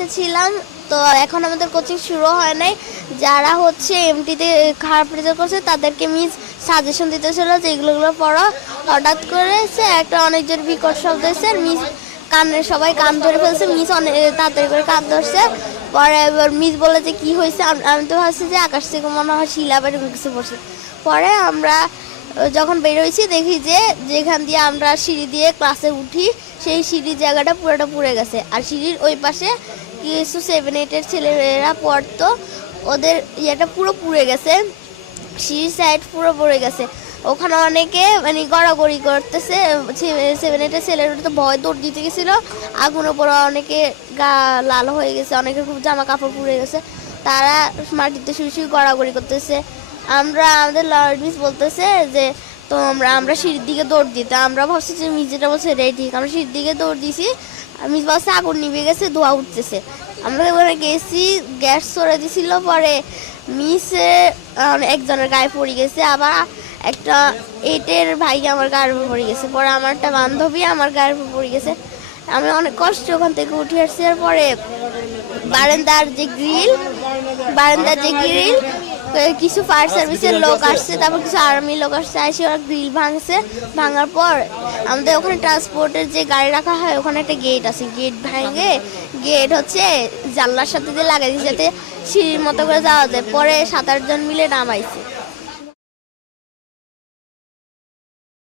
ক্লাসে ছিলাম। তো এখন আমাদের কোচিং শুরু হয় নাই। যারা হচ্ছে এমটিতে খারাপ রেজাল্ট করছে তাদেরকে মিস সাজেশন দিতেছিল যে এগুলো পড়ো। হঠাৎ করে একটা অনেক জোর বিকট শব্দ হয়েছে, মিস সবাই কান ধরে ফেলছে। মিস অনেক তাড়াতাড়ি করে কান ধরছে। পরে এবার মিস বলে যে কী হয়েছে, আমি তো ভাবছি যে আকাশ থেকে মনে হয় শিলা বা এরকম কিছু পড়ছে। পরে আমরা যখন বেরোইছি দেখি যে যেখান দিয়ে আমরা সিঁড়ি দিয়ে ক্লাসে উঠি সেই সিঁড়ির জায়গাটা পুরোটা পুড়ে গেছে। আর সিঁড়ির ওই পাশে কিছু 7-8-এর ছেলেরা পড়তো, ওদের ইয়েটা পুরো পুড়ে গেছে, সিঁড়ির সাইড পুরো পড়ে গেছে। ওখানে অনেকে মানে গড়াগড়ি করতেছে। 7-8-এর ছেলেরা তো ভয় দৌড় দিতে গেছিলো। আগুনের পরে অনেকে গা লাল হয়ে গেছে, অনেকের খুব জামা কাপড় পুড়ে গেছে। তারা মাটিতে শুয়ে শুয়ে গড়াগড়ি করতেছে। আমাদের লর্ড মিস বলতেছে যে তো আমরা সিঁড়ির দিকে দৌড় দিতে, আমরা ভাবছি যে মিস যেটা বলছে এটাই ঠিক। আমরা সিঁড়ির দিকে দৌড় দিছি। মিস বলছে আগুন নিভে গেছে, ধোঁয়া উঠতেছে। আমরা এবারে গেছি, গ্যাস সরে দিছিল। পরে মিসে একজনের গায়ে পড়ে গেছে, আবার একটা 8-এর ভাই আমার গায়ের উপর পড়ে গেছে। পরে আমার একটা বান্ধবী আমার গায়ের উপর পড়ে গেছে। আমি অনেক কষ্ট ওখান থেকে উঠে আসছি। আর পরে বারান্দার যে গ্রিল কিছু ফায়ার সার্ভিসের লোক আসছে, তারপর কিছু আর্মি লোক আসছে, এসে ওরা গ্রিল ভাঙছে। ভাঙার পর আমাদের ওখানে ট্রান্সপোর্টের যে গাড়ি রাখা হয় ওখানে একটা গেট আছে, গেট ভাঙে গেট হচ্ছে জানলার সাথে দিয়ে লাগাই দিয়েছে যাতে সিঁড়ির মতো করে যাওয়া যায়। পরে 7-8 জন মিলে নামাইছে।